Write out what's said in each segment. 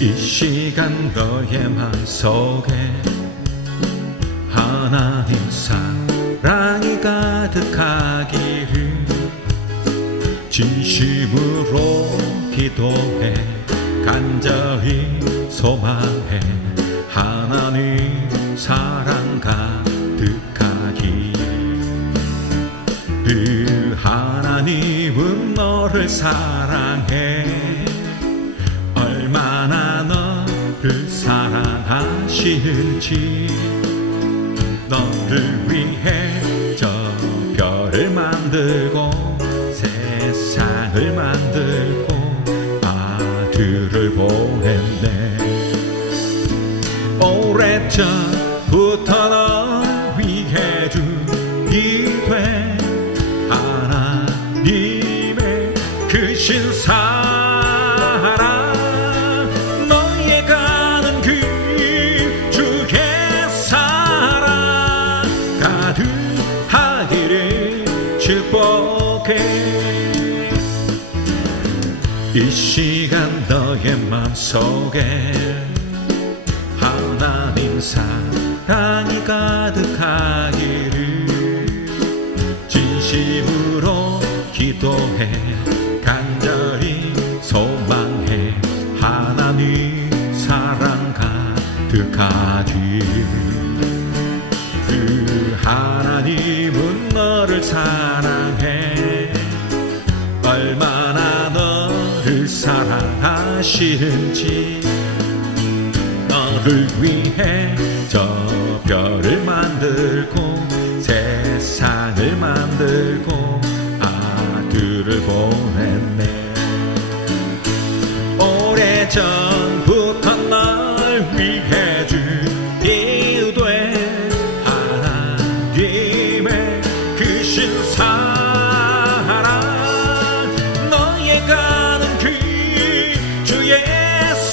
이 시간 너의 맘속에 하나님 사랑이 가득하기를 진심으로 기도해 간절히 소망해 하나님 사랑 가득하기 늘 하나님은 너를 사랑해 얼마나 너를 사랑하시는지 너를 위해 저 별을 만들고 세상을 만들고 아들을 보냈네. 오래전부터 널 위해 준비된 하나님의 크신 사랑 너의 가는 길 주의 사랑 가득하기를 축복해. 이 시간 너의 맘속에 하나님 사랑이 가득하기를 진심으로 기도해 간절히 소망해 하나님 사랑 가득하기 그 하나님은 너를 사랑해 얼마나 너를 사랑하시는지 너를 위해 저 별을 만들고 세상을 만들고 아들을 보냈네. 오래전부터 널 위해 준비된 하나님의 크신 사랑 너의 가는 길 주의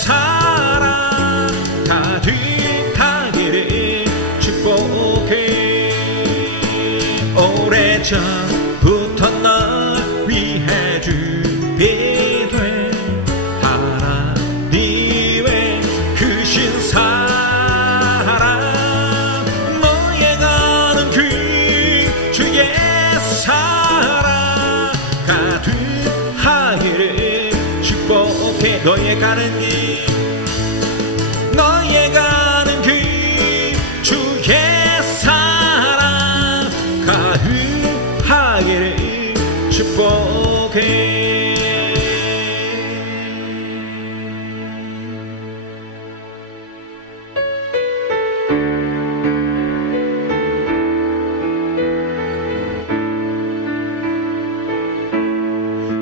사랑 가득하기를 축복해. 오래전부터 널 위해 준비된 하나님의 크신 사랑 너의 가는 길 주의 사랑 가득하기를 축복해. 너의 가는 길 너의 가는 길 주의 사랑 가득하기를 축복해.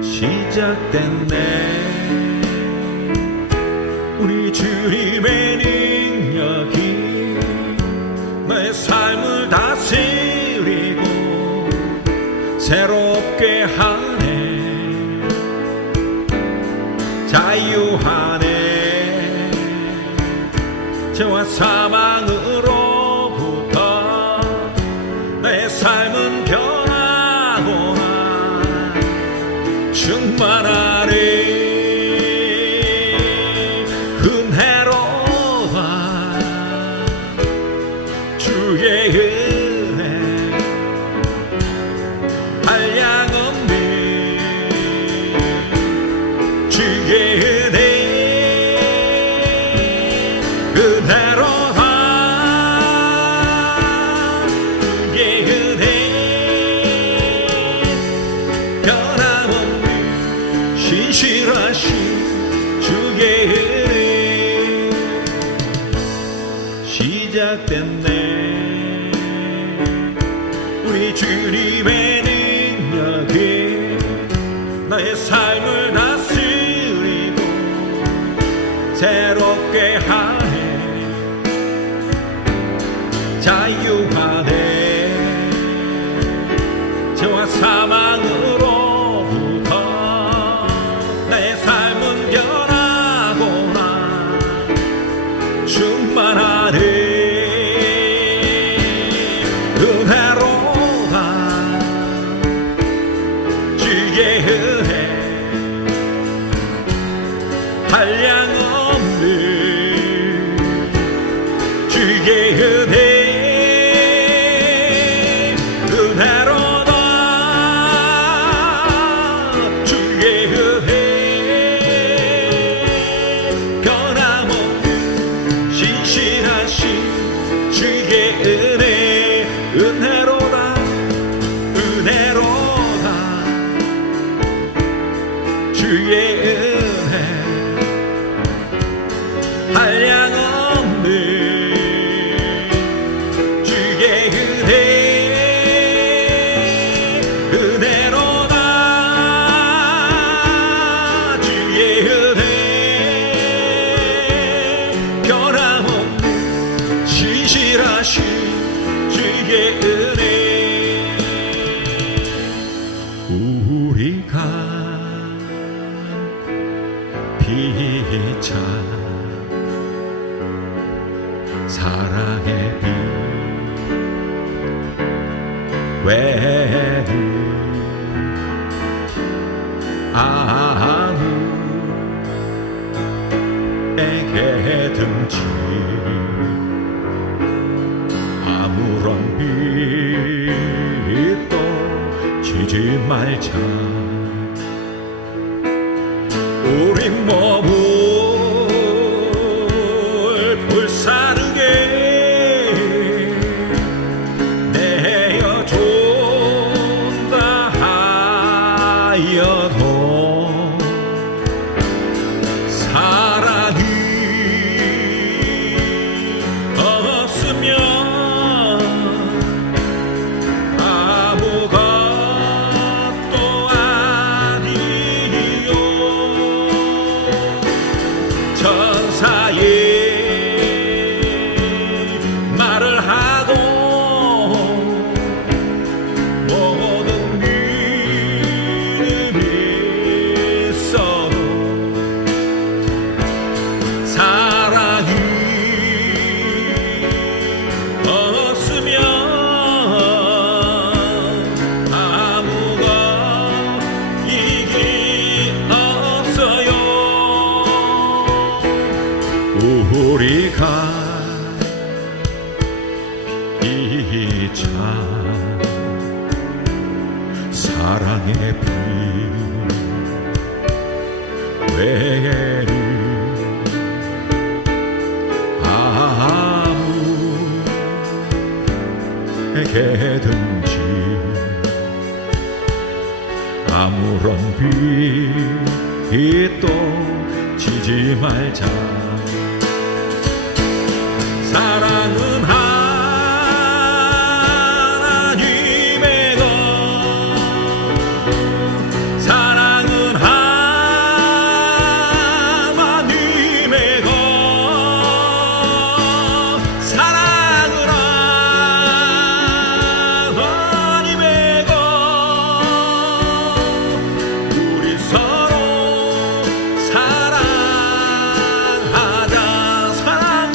시작됐네 우리 주님의 능력이 내 삶을 다스리고 새롭게 하네 자유하네 죄와 사망으로부터 내 삶은 변하고나 충만하네 은혜로와 그대로다 주의 은혜 변함없는 신실하신 주의 은혜 시작됐네 우리 주님의 능력이 나의 삶을 다스리고 새롭게 하네 자유하네 죄와 사망으로부터 나의 삶은 변하고나 충만하네 은혜로다 주의 은혜 한량 없는 주의 은혜 은혜로다 주의 은혜 변함없는 신실하신 주의 은혜 은혜로다 은혜로다 주의 은혜 한량 없는 주의 은혜 은혜로다 주의 은혜 변함없는 신실하신 주의 은혜 우리가 빛차 사랑의 빛 외는 아무에게든지 아무런 빛도 지지 말자 우리 몸을 불사르게 내어준다 하여도 사랑이 없으면 아무것도 아니요 천사의 말을 하고 모든 믿음이 있어도 사랑이 없으면 아무것 이기 없어요 우리가 이차 사랑의 빛 외에는 아무에게든지 아무런 빛도 지지 말자 사랑은 하나님의 것 사랑은 하나님의 것 사랑은 하나님의 것 우리 서로 사랑하자 사랑은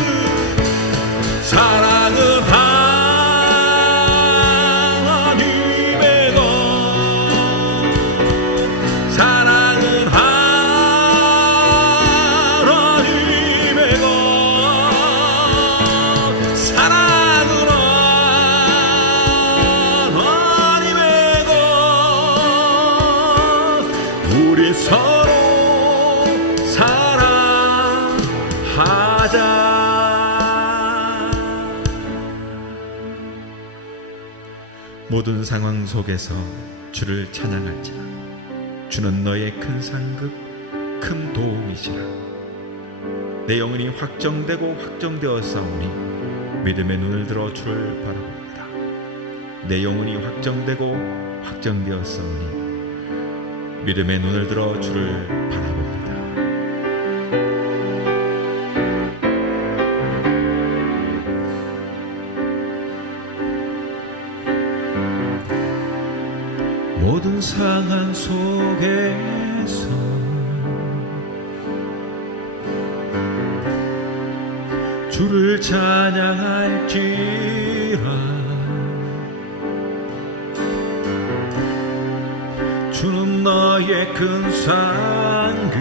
하나님의 것 사랑은 하나님의 것 사랑은 하나님의 것 우리 서로 사랑하자 모든 상황 속에서 주를 찬양할지라. 주는 너의 큰 상급, 큰 도움이시라. 내 영혼이 확정되고 확정되었사오니 믿음의 눈을 들어 주를 바라봅니다. 내 영혼이 확정되고 확정되었사오니 믿음의 눈을 들어 주를 바라봅니다. 모든 상황 속에서 주를 찬양할지라. 주는 너의 큰 상급,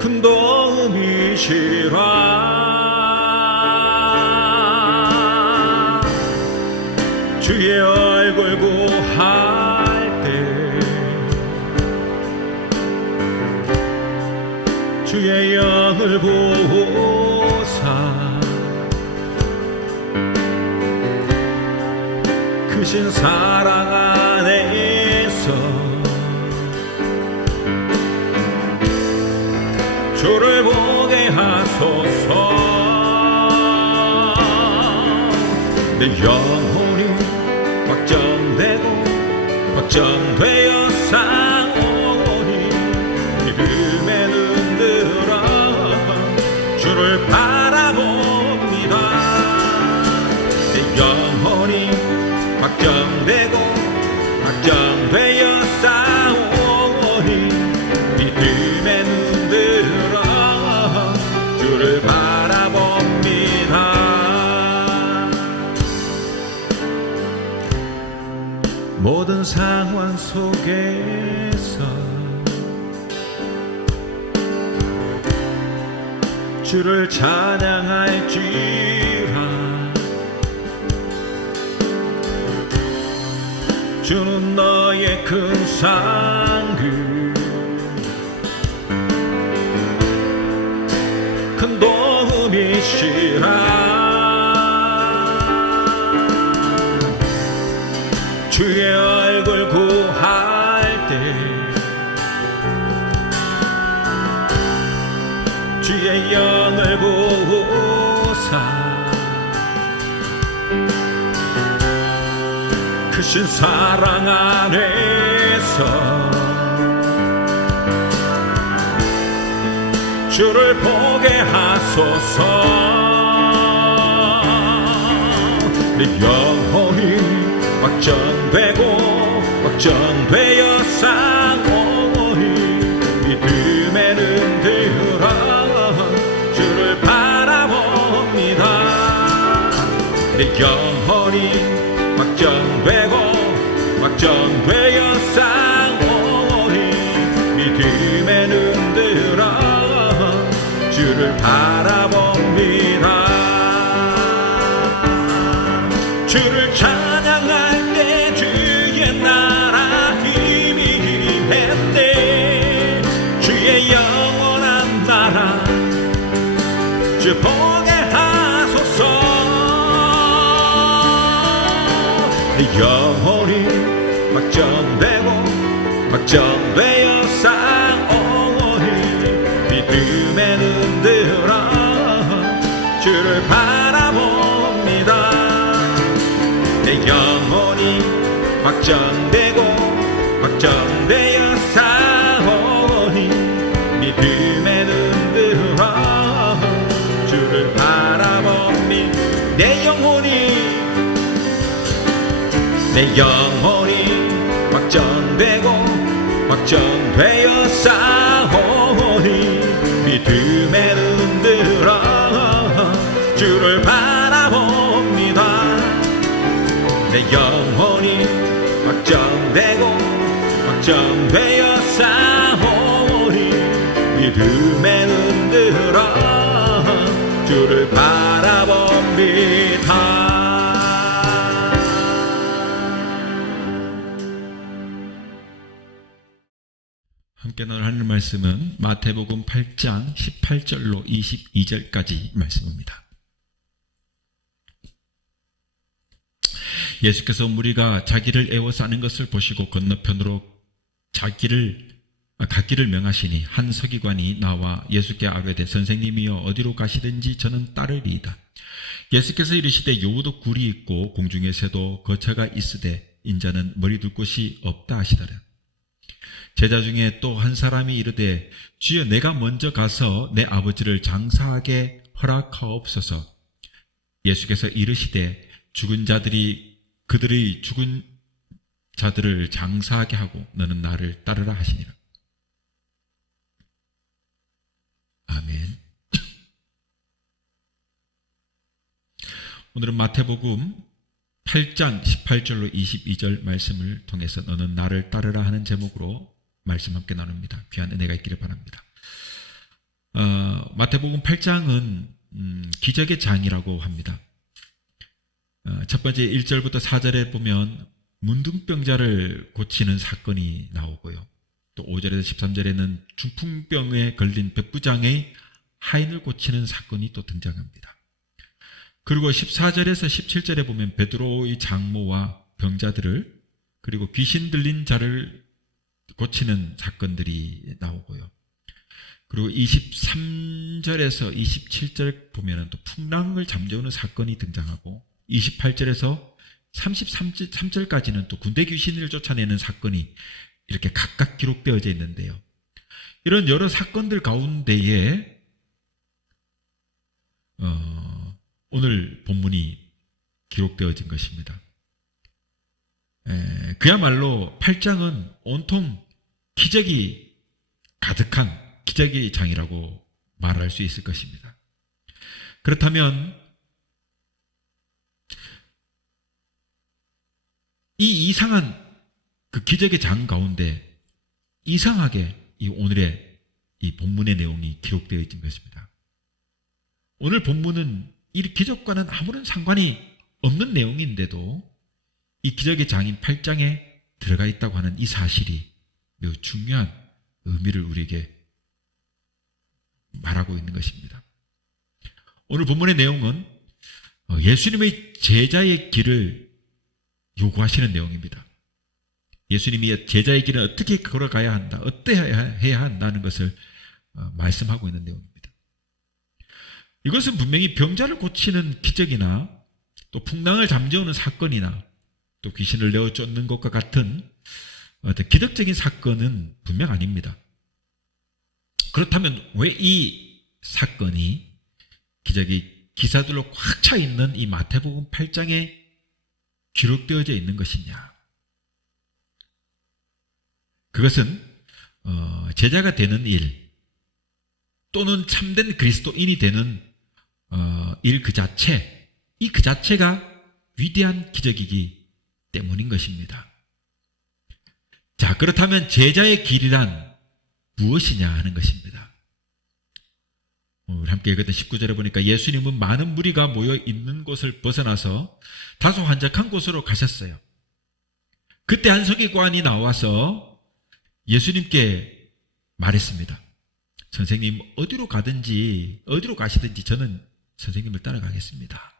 큰 도움이시라. 주의 얼굴 구할 때 주의 영을 보사 크신 사랑 안에서 주를 보게 하소서. 내 영혼이 확정되고 확정되어 싸우니 믿음의 눈 들어 주를 바라봅니다. 내 영혼이 확정되고 확정되어 싸우니 믿음의 눈 들어 주를 바라봅니다. 모든 상황 속에서 주를 찬양할지라. 주는 너의 큰 상급, 큰 도움이시라. 주의 얼굴 구할 때 주의 영을 보사 크신 사랑 안에서 주를 보게 하소서. 내 영혼이 확정되고 확정되어 싸우니 믿음의 눈 들어 주를 바라봅니다. 내 영혼이 확정되고 확정되어 싸우니 믿음의 눈 들어 주를 바라봅니다. 주를 찬양할 때 주의 나라 힘이 임했네. 주의 영원한 나라 주 보게 하소서. 내 영혼이 확정되고 확정되어 싸우니 믿음의 눈 들어 주를 바라봅니다. 내 영혼이 확정되고 확정되어 싸우니 믿음의 눈 들어 주를 바라봅니다. 내 영혼이 확정되고 확정되어 싸우니 믿음의 눈 들어 주를 바라봅니다. 내 영혼이 확정되고 확정되어 싸우니 믿음의 눈 들어 주를 바라봅니다. 함께 나눌 하나님 말씀은 마태복음 8장 18절로 22절까지 말씀입니다. 예수께서 무리가 자기를 애워싸는 것을 보시고 건너편으로 갔기를 명하시니 한 서기관이 나와 예수께 아뢰되 선생님이여 어디로 가시든지 저는 따르리이다. 예수께서 이르시되 여우도 굴이 있고 공중의 새도 거처가 있으되 인자는 머리 둘 곳이 없다 하시더라. 제자 중에 또 한 사람이 이르되 주여 내가 먼저 가서 내 아버지를 장사하게 허락하옵소서. 예수께서 이르시되 죽은 자들이 그들의 죽은 자들을 장사하게 하고 너는 나를 따르라 하시니라. 아멘. 오늘은 마태복음 8장 18절로 22절 말씀을 통해서 너는 나를 따르라 하는 제목으로 말씀 함께 나눕니다. 귀한 은혜가 있기를 바랍니다. 마태복음 8장은 기적의 장이라고 합니다. 첫 번째 1절부터 4절에 보면 문둥병자를 고치는 사건이 나오고요. 또 5절에서 13절에는 중풍병에 걸린 백부장의 하인을 고치는 사건이 또 등장합니다. 그리고 14절에서 17절에 보면 베드로의 장모와 병자들을 그리고 귀신 들린 자를 고치는 사건들이 나오고요. 그리고 23절에서 27절 보면 또 풍랑을 잠재우는 사건이 등장하고 28절에서 33절까지는 또 군대 귀신을 쫓아내는 사건이 이렇게 각각 기록되어져 있는데요. 이런 여러 사건들 가운데에 오늘 본문이 기록되어진 것입니다. 그야말로 8장은 온통 기적이 가득한 기적의 장이라고 말할 수 있을 것입니다. 그렇다면 이 이상한 그 기적의 장 가운데 이상하게 이 오늘의 이 본문의 내용이 기록되어 있는 것입니다. 오늘 본문은 이 기적과는 아무런 상관이 없는 내용인데도 이 기적의 장인 8장에 들어가 있다고 하는 이 사실이 매우 중요한 의미를 우리에게 말하고 있는 것입니다. 오늘 본문의 내용은 예수님의 제자의 길을 요구하시는 내용입니다. 예수님이 제자의 길을 어떻게 걸어가야 한다, 어때야 한다는 것을 말씀하고 있는 내용입니다. 이것은 분명히 병자를 고치는 기적이나 또 풍랑을 잠재우는 사건이나 또 귀신을 내어 쫓는 것과 같은 어떤 기적적인 사건은 분명 아닙니다. 그렇다면 왜 이 사건이 기적이 기사들로 꽉 차 있는 이 마태복음 8장에 기록되어져 있는 것이냐? 그것은 제자가 되는 일 또는 참된 그리스도인이 되는 일 그 자체가 위대한 기적이기 때문인 것입니다. 자, 그렇다면 제자의 길이란 무엇이냐 하는 것입니다. 우리 함께 읽었던 19절에 보니까 예수님은 많은 무리가 모여 있는 곳을 벗어나서 다소 한적한 곳으로 가셨어요. 그때 한 서기관이 나와서 예수님께 말했습니다. 선생님, 어디로 가시든지 저는 선생님을 따라가겠습니다.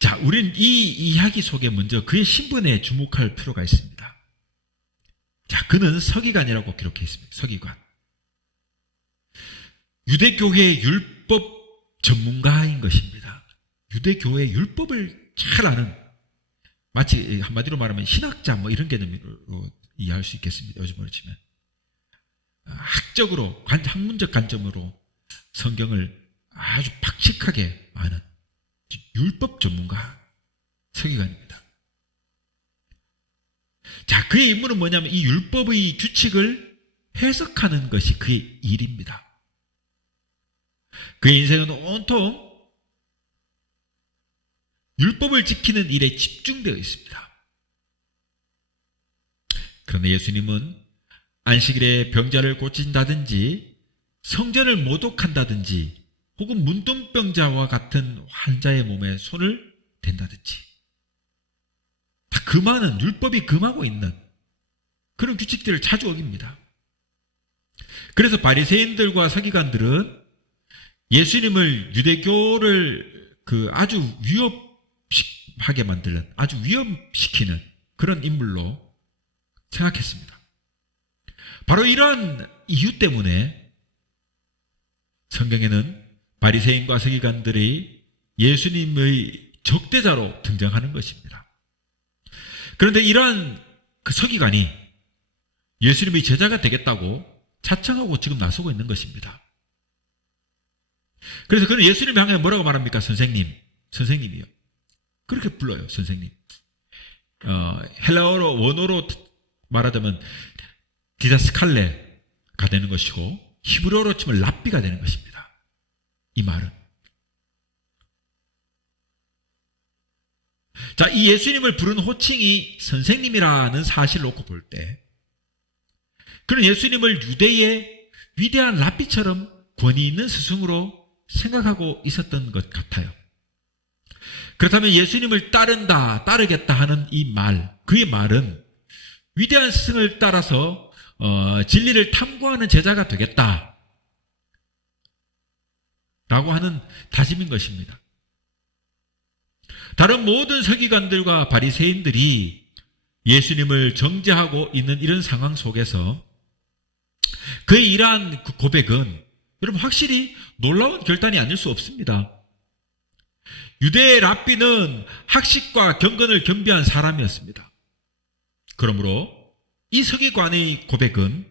자, 우리는 이 이야기 속에 먼저 그의 신분에 주목할 필요가 있습니다. 자, 그는 서기관이라고 기록해 있습니다. 서기관. 유대교회의 율법 전문가인 것입니다. 유대교회의 율법을 잘 아는, 마치 한마디로 말하면 신학자 이런 개념으로 이해할 수 있겠습니다. 요즘으로 치면. 학적으로, 학문적 관점으로 성경을 아주 박식하게 아는 율법 전문가, 서기관입니다. 자, 그의 임무는 뭐냐면 이 율법의 규칙을 해석하는 것이 그의 일입니다. 그의 인생은 온통 율법을 지키는 일에 집중되어 있습니다. 그런데 예수님은 안식일에 병자를 고친다든지 성전을 모독한다든지 혹은 문둥병자와 같은 환자의 몸에 손을 댄다든지 다 금하는, 율법이 금하고 있는 그런 규칙들을 자주 어깁니다. 그래서 바리새인들과 서기관들은 예수님을 유대교를 아주 의심하게 만드는 아주 위험시키는 그런 인물로 생각했습니다. 바로 이러한 이유 때문에 성경에는 바리새인과 서기관들이 예수님의 적대자로 등장하는 것입니다. 그런데 이러한 그 서기관이 예수님의 제자가 되겠다고 자청하고 지금 나서고 있는 것입니다. 그래서 그는 예수님을 향해 뭐라고 말합니까? 선생님이요. 그렇게 불러요, 선생님. 헬라어로 원어로 말하자면 디다스칼레가 되는 것이고 히브리어로 치면 랍비가 되는 것입니다. 이 말은. 자, 이 예수님을 부른 호칭이 선생님이라는 사실을 놓고 볼 때 그는 예수님을 유대의 위대한 랍비처럼 권위 있는 스승으로 생각하고 있었던 것 같아요. 그렇다면 예수님을 따르겠다 하는 이 말, 그의 말은 위대한 스승을 따라서 진리를 탐구하는 제자가 되겠다 라고 하는 다짐인 것입니다. 다른 모든 서기관들과 바리새인들이 예수님을 정죄하고 있는 이런 상황 속에서 그의 이러한 그 고백은 여러분 확실히 놀라운 결단이 아닐 수 없습니다. 유대의 랍비는 학식과 경건을 겸비한 사람이었습니다. 그러므로 이 서기관의 고백은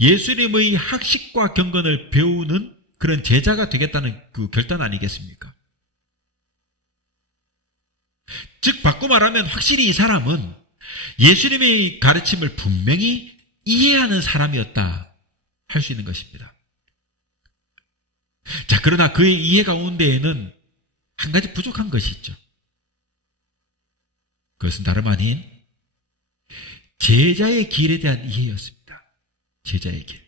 예수님의 학식과 경건을 배우는 그런 제자가 되겠다는 그 결단 아니겠습니까? 즉 바꿔 말하면 확실히 이 사람은 예수님의 가르침을 분명히 이해하는 사람이었다 할 수 있는 것입니다. 자, 그러나 그의 이해 가운데에는 한 가지 부족한 것이 있죠. 그것은 다름 아닌 제자의 길에 대한 이해였습니다. 제자의 길.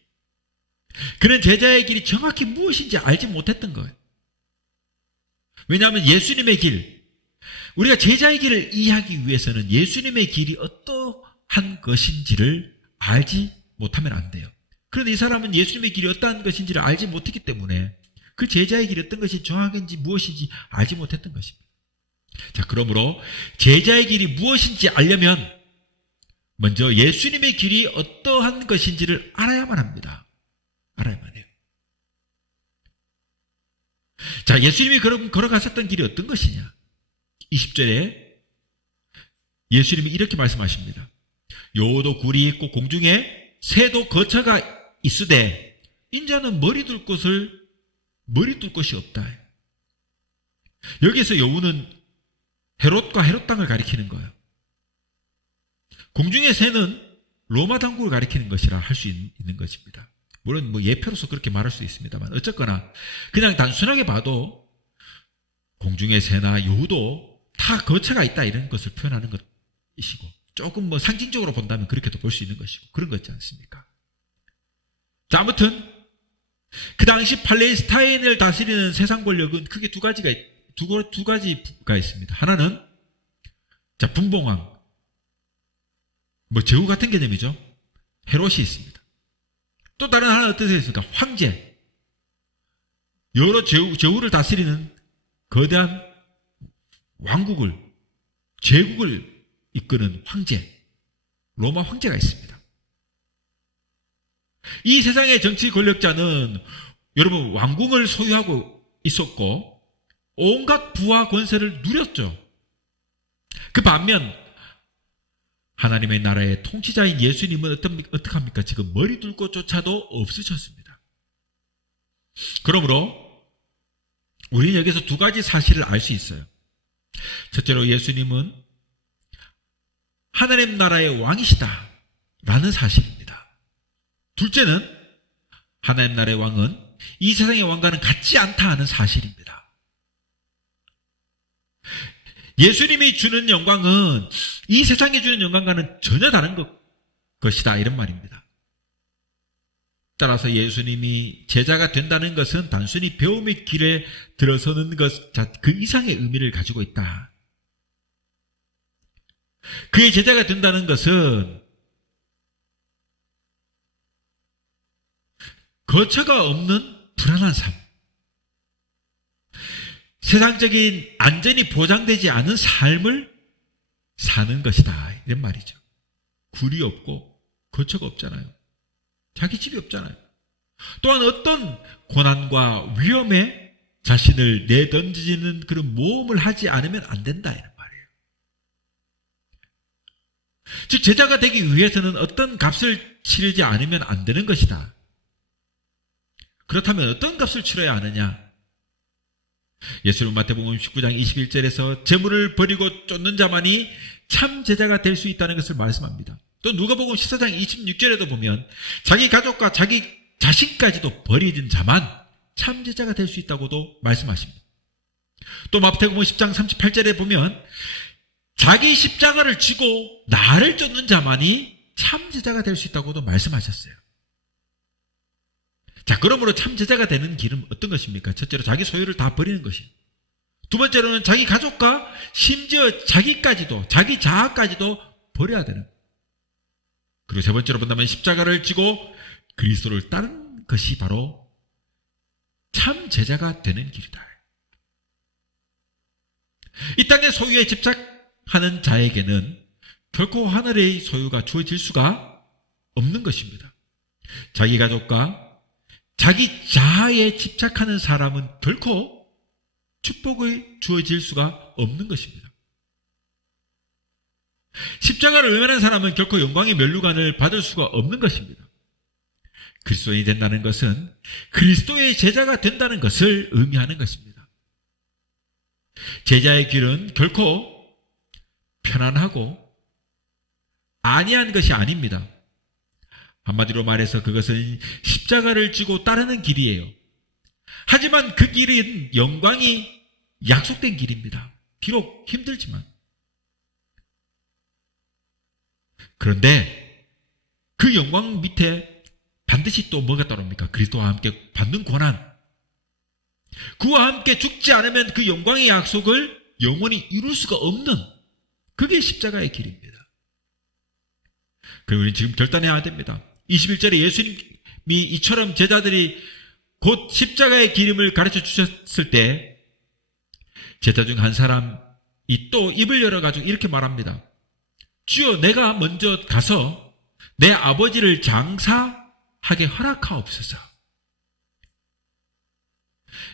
그는 제자의 길이 정확히 무엇인지 알지 못했던 거예요. 왜냐하면 예수님의 길, 우리가 제자의 길을 이해하기 위해서는 예수님의 길이 어떠한 것인지를 알지 못하면 안 돼요. 그런데 이 사람은 예수님의 길이 어떠한 것인지를 알지 못했기 때문에 그 제자의 길이 어떤 것이 정확한지 무엇인지 알지 못했던 것입니다. 자, 그러므로 제자의 길이 무엇인지 알려면 먼저 예수님의 길이 어떠한 것인지를 알아야만 합니다. 알아야만 해요. 자, 예수님이 걸어갔었던 길이 어떤 것이냐? 20절에 예수님이 이렇게 말씀하십니다. 여호도 굴이 있고 공중에 새도 거처가 있으되 인자는 머리 둘 곳이 없다. 여기서 여우는 헤롯과 헤롯 땅을 가리키는 거예요. 공중의 새는 로마 당국을 가리키는 것이라 할 수 있는 것입니다. 물론 예표로서 그렇게 말할 수 있습니다만 어쨌거나 그냥 단순하게 봐도 공중의 새나 여우도 다 거처가 있다 이런 것을 표현하는 것이시고 조금 상징적으로 본다면 그렇게도 볼 수 있는 것이고 그런 거 있지 않습니까? 자, 아무튼 그 당시 팔레스타인을 다스리는 세상 권력은 크게 두 가지가 있습니다. 하나는 자, 분봉왕, 제후 같은 개념이죠. 헤롯이 있습니다. 또 다른 하나는 어떤 게 있습니까? 황제. 여러 제후를 다스리는 거대한 왕국을, 제국을 이끄는 황제, 로마 황제가 있습니다. 이 세상의 정치 권력자는 여러분 왕궁을 소유하고 있었고 온갖 부와 권세를 누렸죠. 그 반면 하나님의 나라의 통치자인 예수님은 어떻게 합니까? 지금 머리 둘 곳조차도 없으셨습니다. 그러므로 우리는 여기서 두 가지 사실을 알 수 있어요. 첫째로 예수님은 하나님 나라의 왕이시다 라는 사실입니다. 둘째는 하나님 나라의 왕은 이 세상의 왕과는 같지 않다 하는 사실입니다. 예수님이 주는 영광은 이 세상에 주는 영광과는 전혀 다른 것이다 이런 말입니다. 따라서 예수님이 제자가 된다는 것은 단순히 배움의 길에 들어서는 것 그 이상의 의미를 가지고 있다. 그의 제자가 된다는 것은 거처가 없는 불안한 삶, 세상적인 안전이 보장되지 않은 삶을 사는 것이다. 이런 말이죠. 굴이 없고 거처가 없잖아요. 자기 집이 없잖아요. 또한 어떤 고난과 위험에 자신을 내던지는 그런 모험을 하지 않으면 안 된다. 이런 말이에요. 즉 제자가 되기 위해서는 어떤 값을 치르지 않으면 안 되는 것이다. 그렇다면 어떤 값을 치러야 하느냐? 예수는 마태복음 19장 21절에서 재물을 버리고 쫓는 자만이 참 제자가 될 수 있다는 것을 말씀합니다. 또 누가복음 14장 26절에도 보면 자기 가족과 자기 자신까지도 버리는 자만 참 제자가 될 수 있다고도 말씀하십니다. 또 마태복음 10장 38절에 보면 자기 십자가를 지고 나를 쫓는 자만이 참 제자가 될 수 있다고도 말씀하셨어요. 자, 그러므로 참 제자가 되는 길은 어떤 것입니까? 첫째로 자기 소유를 다 버리는 것이에요. 두 번째로는 자기 가족과 심지어 자기까지도, 자기 자아까지도 버려야 되는. 그리고 세 번째로 본다면 십자가를 지고 그리스도를 따르는 것이 바로 참 제자가 되는 길이다. 이 땅의 소유에 집착하는 자에게는 결코 하늘의 소유가 주어질 수가 없는 것입니다. 자기 가족과 자기 자아에 집착하는 사람은 결코 축복이 주어질 수가 없는 것입니다. 십자가를 외면한 사람은 결코 영광의 면류관을 받을 수가 없는 것입니다. 그리스도인이 된다는 것은 그리스도의 제자가 된다는 것을 의미하는 것입니다. 제자의 길은 결코 편안하고 안이한 것이 아닙니다. 한마디로 말해서 그것은 십자가를 지고 따르는 길이에요. 하지만 그 길은 영광이 약속된 길입니다. 비록 힘들지만. 그런데 그 영광 밑에 반드시 또 뭐가 따릅니까? 그리스도와 함께 받는 고난. 그와 함께 죽지 않으면 그 영광의 약속을 영원히 이룰 수가 없는, 그게 십자가의 길입니다. 그리고 우리는 지금 결단해야 됩니다. 21절에 예수님이 이처럼 제자들이 곧 십자가의 기름을 가르쳐 주셨을 때 제자 중 한 사람이 또 입을 열어가지고 이렇게 말합니다. 주여, 내가 먼저 가서 내 아버지를 장사하게 허락하옵소서.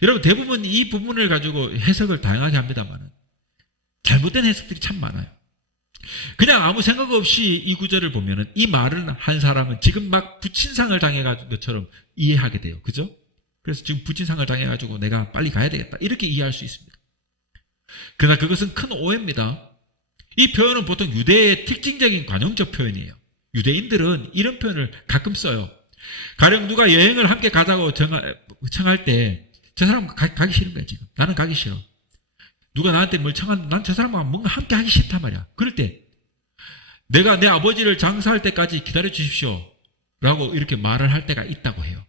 여러분, 대부분 이 부분을 가지고 해석을 다양하게 합니다만 잘못된 해석들이 참 많아요. 그냥 아무 생각 없이 이 구절을 보면은 이 말을 한 사람은 지금 막 부친상을 당해가지고 것처럼 이해하게 돼요. 그죠? 그래서 지금 부친상을 당해가지고 내가 빨리 가야 되겠다, 이렇게 이해할 수 있습니다. 그러나 그것은 큰 오해입니다. 이 표현은 보통 유대의 특징적인 관용적 표현이에요. 유대인들은 이런 표현을 가끔 써요. 가령 누가 여행을 함께 가자고 청할 때 저 사람 가기 싫은 거야. 지금 나는 가기 싫어. 누가 나한테 뭘 청하는데 난 저 사람과 뭔가 함께 하기 싫단 말이야. 그럴 때 내가 내 아버지를 장사할 때까지 기다려 주십시오 라고 이렇게 말을 할 때가 있다고 해요.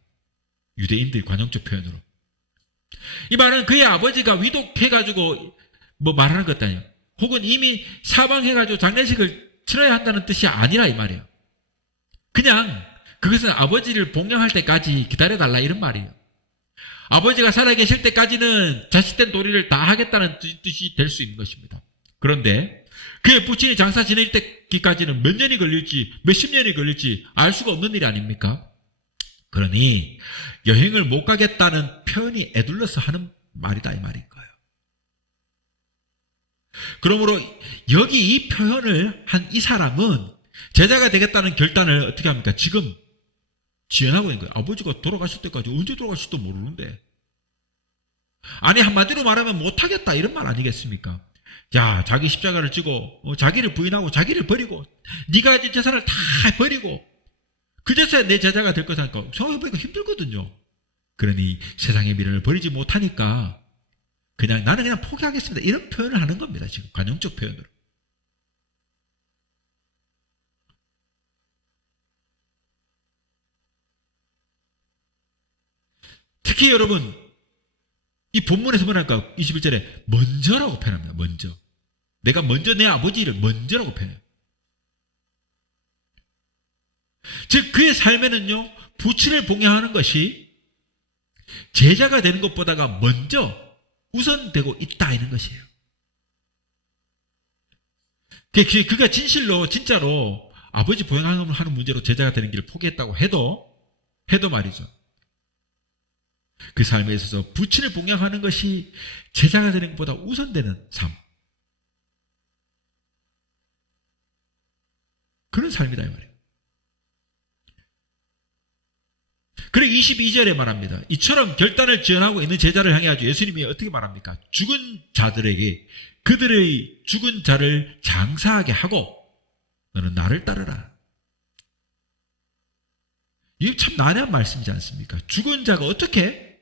유대인들 관용적 표현으로. 이 말은 그의 아버지가 위독해가지고 뭐 말하는 것 아니에요. 혹은 이미 사망해가지고 장례식을 치러야 한다는 뜻이 아니라 이 말이에요. 그냥 그것은 아버지를 봉양할 때까지 기다려달라, 이런 말이에요. 아버지가 살아계실 때까지는 자식된 도리를 다 하겠다는 뜻이 될 수 있는 것입니다. 그런데 그의 부친이 장사 지낼 때까지는 몇 년이 걸릴지 몇십 년이 걸릴지 알 수가 없는 일이 아닙니까? 그러니 여행을 못 가겠다는 표현이 에둘러서 하는 말이다, 이 말인 거예요. 그러므로 여기 이 표현을 한 이 사람은 제자가 되겠다는 결단을 어떻게 합니까? 지금 지연하고 있는 거예요. 아버지가 돌아가실 때까지 언제 돌아가실지도 모르는데. 아니, 한마디로 말하면 못하겠다, 이런 말 아니겠습니까? 야, 자기 십자가를 지고 자기를 부인하고 자기를 버리고 네가 가진 재산을 다 버리고 그제서야 내 제자가 될 거니까 생각해보니까 힘들거든요. 그러니 세상의 미련을 버리지 못하니까 그냥 나는 그냥 포기하겠습니다, 이런 표현을 하는 겁니다. 지금 관용적 표현으로. 특히 여러분, 이 본문에서 뭐랄까, 21절에 먼저라고 표현합니다. 먼저. 내가 먼저 내 아버지를 먼저라고 표현해요. 즉 그의 삶에는요, 부친을 봉양하는 것이 제자가 되는 것보다가 먼저 우선되고 있다 이런 것이에요. 그가 진짜로 아버지 보양하는 문제로 제자가 되는 길을 포기했다고 해도 말이죠. 그 삶에 있어서 부친을 봉양하는 것이 제자가 되는 것보다 우선되는 삶. 그런 삶이다 이 말이에요. 그래 22절에 말합니다. 이처럼 결단을 지연하고 있는 제자를 향해 아주 예수님이 어떻게 말합니까? 죽은 자들에게 그들의 죽은 자를 장사하게 하고 너는 나를 따르라. 이게 참 난해한 말씀이지 않습니까? 죽은 자가 어떻게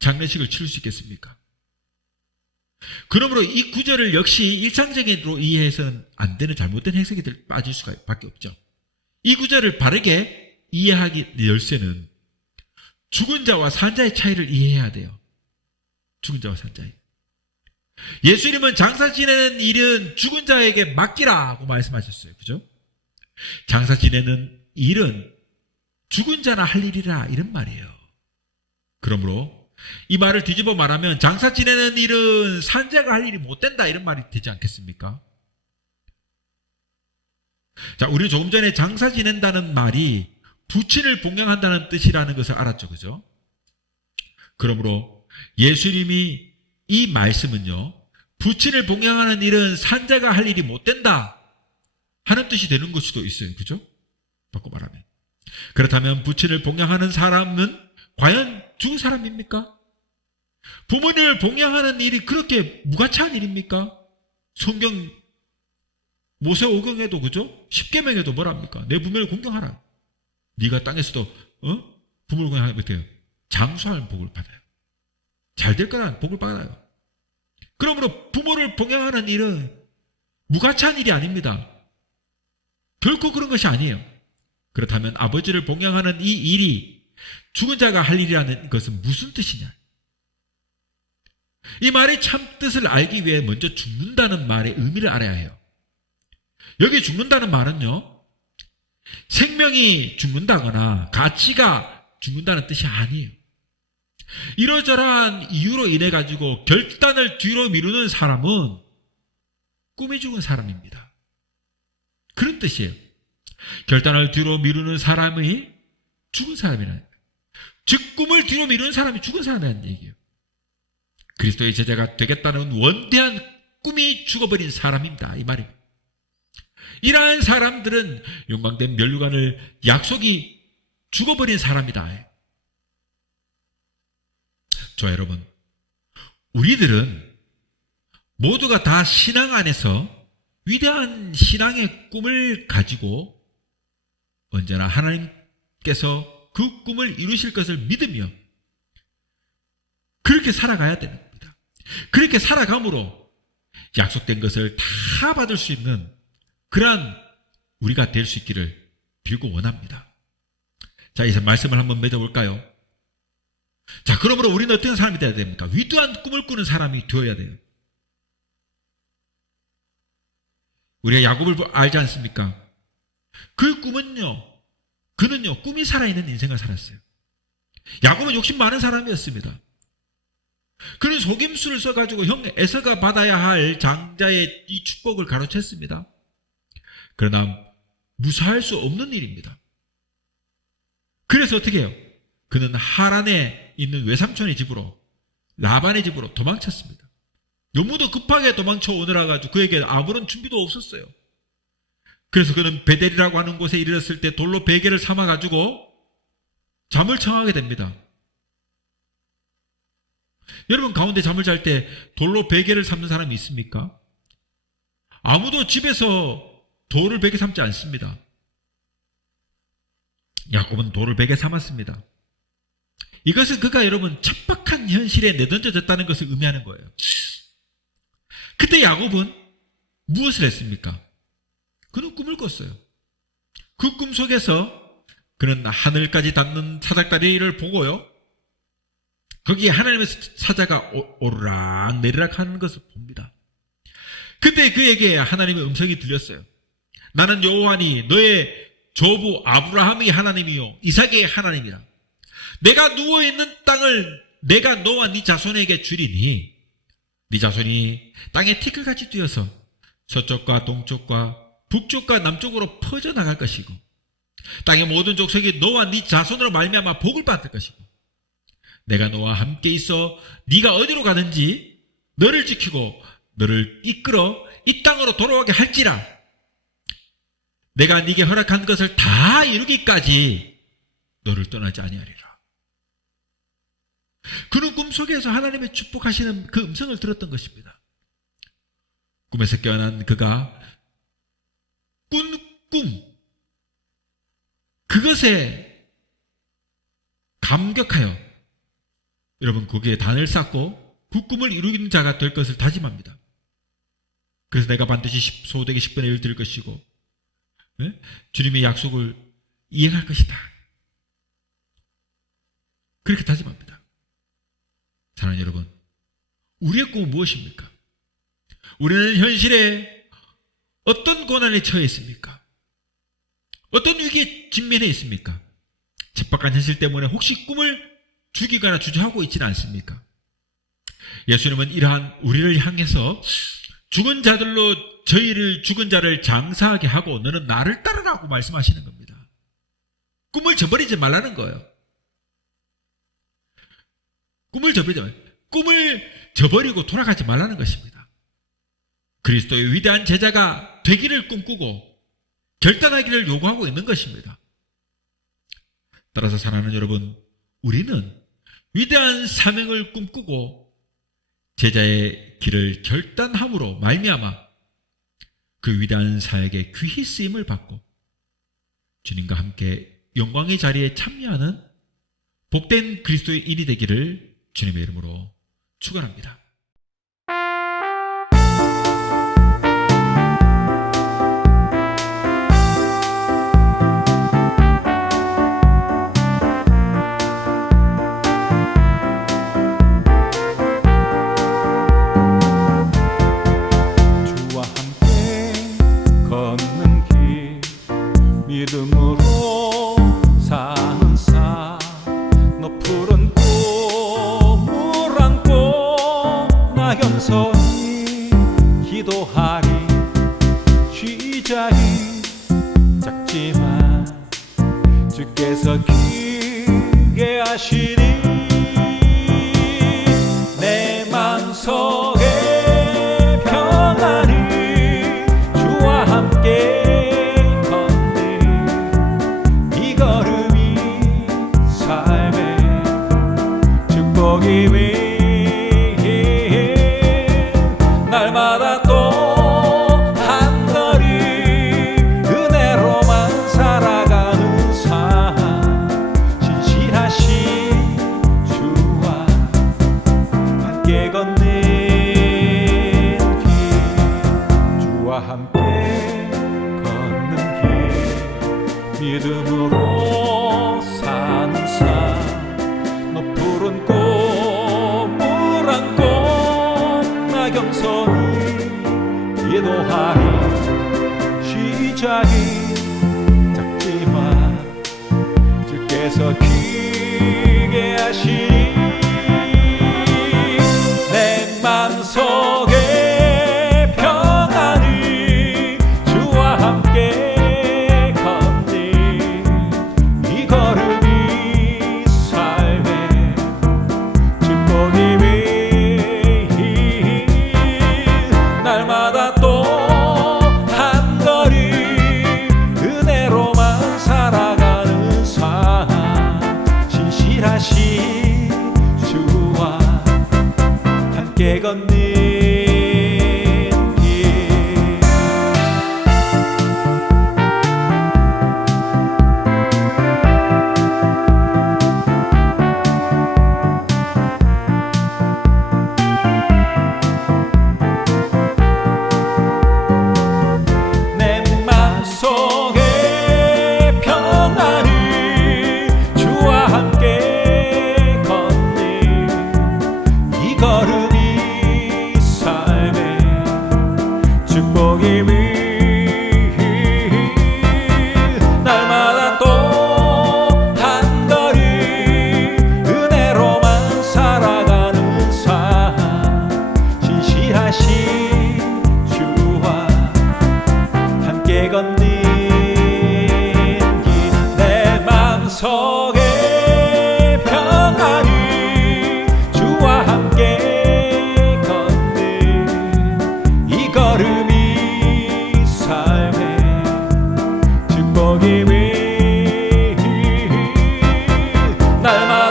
장례식을 치를 수 있겠습니까? 그러므로 이 구절을 역시 일상적으로 이해해서는 안 되는 잘못된 해석이 빠질 수밖에 없죠. 이 구절을 바르게 이해하기 열쇠는 죽은 자와 산 자의 차이를 이해해야 돼요. 죽은 자와 산 자의. 예수님은 장사 지내는 일은 죽은 자에게 맡기라고 말씀하셨어요. 그죠? 장사 지내는 일은 죽은 자나 할 일이라 이런 말이에요. 그러므로 이 말을 뒤집어 말하면 장사 지내는 일은 산자가 할 일이 못 된다 이런 말이 되지 않겠습니까? 자, 우리는 조금 전에 장사 지낸다는 말이 부친을 봉양한다는 뜻이라는 것을 알았죠. 그죠? 그러므로 예수님이 이 말씀은요, 부친을 봉양하는 일은 산자가 할 일이 못 된다 하는 뜻이 되는 걸 수도 있어요. 그죠? 바꿔 말하면. 그렇다면 부친을 봉양하는 사람은 과연 죽은 사람입니까? 부모님을 봉양하는 일이 그렇게 무가치한 일입니까? 성경 모세오경에도 그죠? 십계명에도 뭐랍니까? 내 부모를 공경하라. 네가 땅에서도 부모를 공경하면 어때요? 장수할 복을 받아요. 잘 될 거란 복을 받아요. 그러므로 부모를 봉양하는 일은 무가치한 일이 아닙니다. 결코 그런 것이 아니에요. 그렇다면 아버지를 봉양하는 이 일이 죽은 자가 할 일이라는 것은 무슨 뜻이냐? 이 말의 참 뜻을 알기 위해 먼저 죽는다는 말의 의미를 알아야 해요. 여기 죽는다는 말은요, 생명이 죽는다거나 가치가 죽는다는 뜻이 아니에요. 이러저러한 이유로 인해 가지고 결단을 뒤로 미루는 사람은 꿈이 죽은 사람입니다. 그런 뜻이에요. 결단을 뒤로 미루는 사람이 죽은 사람이라는 거예요. 즉 꿈을 뒤로 미루는 사람이 죽은 사람이라는 얘기예요. 그리스도의 제자가 되겠다는 원대한 꿈이 죽어버린 사람입니다. 이 말입니다. 이러한 사람들은 영광된 면류관을 약속이 죽어버린 사람이다. 저 여러분, 우리들은 모두가 다 신앙 안에서 위대한 신앙의 꿈을 가지고 언제나 하나님께서 그 꿈을 이루실 것을 믿으며 그렇게 살아가야 됩니다. 그렇게 살아감으로 약속된 것을 다 받을 수 있는 그러한 우리가 될 수 있기를 빌고 원합니다. 자, 이제 말씀을 한번 맺어볼까요? 자, 그러므로 우리는 어떤 사람이 되어야 됩니까? 위대한 꿈을 꾸는 사람이 되어야 돼요. 우리가 야곱을 알지 않습니까? 그 꿈은요, 그는요, 꿈이 살아있는 인생을 살았어요. 야곱은 욕심 많은 사람이었습니다. 그는 속임수를 써가지고 형 에서가 받아야 할 장자의 이 축복을 가로챘습니다. 그러나 무사할 수 없는 일입니다. 그래서 어떻게 해요? 그는 하란에 있는 외삼촌의 집으로, 라반의 집으로 도망쳤습니다. 너무도 급하게 도망쳐 오느라 가지고 그에게 아무런 준비도 없었어요. 그래서 그는 베델이라고 하는 곳에 이르렀을 때 돌로 베개를 삼아 가지고 잠을 청하게 됩니다. 여러분 가운데 잠을 잘 때 돌로 베개를 삼는 사람이 있습니까? 아무도 집에서 돌을 베개 삼지 않습니다. 야곱은 돌을 베개 삼았습니다. 이것은 그가 여러분 척박한 현실에 내던져졌다는 것을 의미하는 거예요. 그때 야곱은 무엇을 했습니까? 그는 꿈을 꿨어요. 그 꿈 속에서 그는 하늘까지 닿는 사닥다리를 보고요, 거기에 하나님의 사자가 오르락 내리락 하는 것을 봅니다. 그때 그에게 하나님의 음성이 들렸어요. 나는 여호와니 너의 조부 아브라함의 하나님이요 이삭의 하나님이라. 내가 누워있는 땅을 내가 너와 네 자손에게 주리니 네 자손이 땅에 티끌같이 뛰어서 서쪽과 동쪽과 북쪽과 남쪽으로 퍼져나갈 것이고 땅의 모든 족속이 너와 네 자손으로 말미암아 복을 받을 것이고 내가 너와 함께 있어 네가 어디로 가든지 너를 지키고 너를 이끌어 이 땅으로 돌아오게 할지라. 내가 네게 허락한 것을 다 이루기까지 너를 떠나지 아니하리라. 그는 꿈속에서 하나님의 축복하시는 그 음성을 들었던 것입니다. 꿈에서 깨어난 그가 꾼 꿈, 그것에 감격하여 여러분 거기에 단을 쌓고 그 꿈을 이루는 자가 될 것을 다짐합니다. 그래서 내가 반드시 소득의 10분의 1 드릴 것이고 주님의 약속을 이행할 것이다. 그렇게 다짐합니다. 사랑하는 여러분, 우리의 꿈은 무엇입니까? 우리는 현실에 어떤 고난에 처해 있습니까? 어떤 위기에 직면해 있습니까? 척박한 현실 때문에 혹시 꿈을 죽이거나 주저하고 있지는 않습니까? 예수님은 이러한 우리를 향해서 죽은 자들로 저희를 죽은 자를 장사하게 하고 너는 나를 따르라고 말씀하시는 겁니다. 꿈을 저버리지 말라는 거예요. 꿈을 저버리고 돌아가지 말라는 것입니다. 그리스도의 위대한 제자가 되기를 꿈꾸고 결단하기를 요구하고 있는 것입니다. 따라서 사랑하는 여러분, 우리는 위대한 사명을 꿈꾸고 제자의 길을 결단함으로 말미암아 그 위대한 사역에 귀히 쓰임을 받고 주님과 함께 영광의 자리에 참여하는 복된 그리스도의 인이 되기를 주님의 이름으로 축원합니다. 믿음으로 사는 삶 높은 꿈을 안고 나 겸손히 기도하리 시작이 작지만 주께서 크게 하시리 내 맘속에 평안이 주와 함께 날마다 또 한 걸음 은혜로만 살아가는 삶 신실하신 주와 함께 걷는 길 주와 함께 걷는 길 믿음으로 사는 삶 높은 꿈을 안고 나 겸손히 기도하리 시작이 작지만 주께서 크게 하시리 내 맘속에 평안이 주와 함께 걷는 이 걸음이 삶의 축복임이 날마다 또 한 걸음 은혜로만 살아가는 삶 신실하신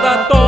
날마다 또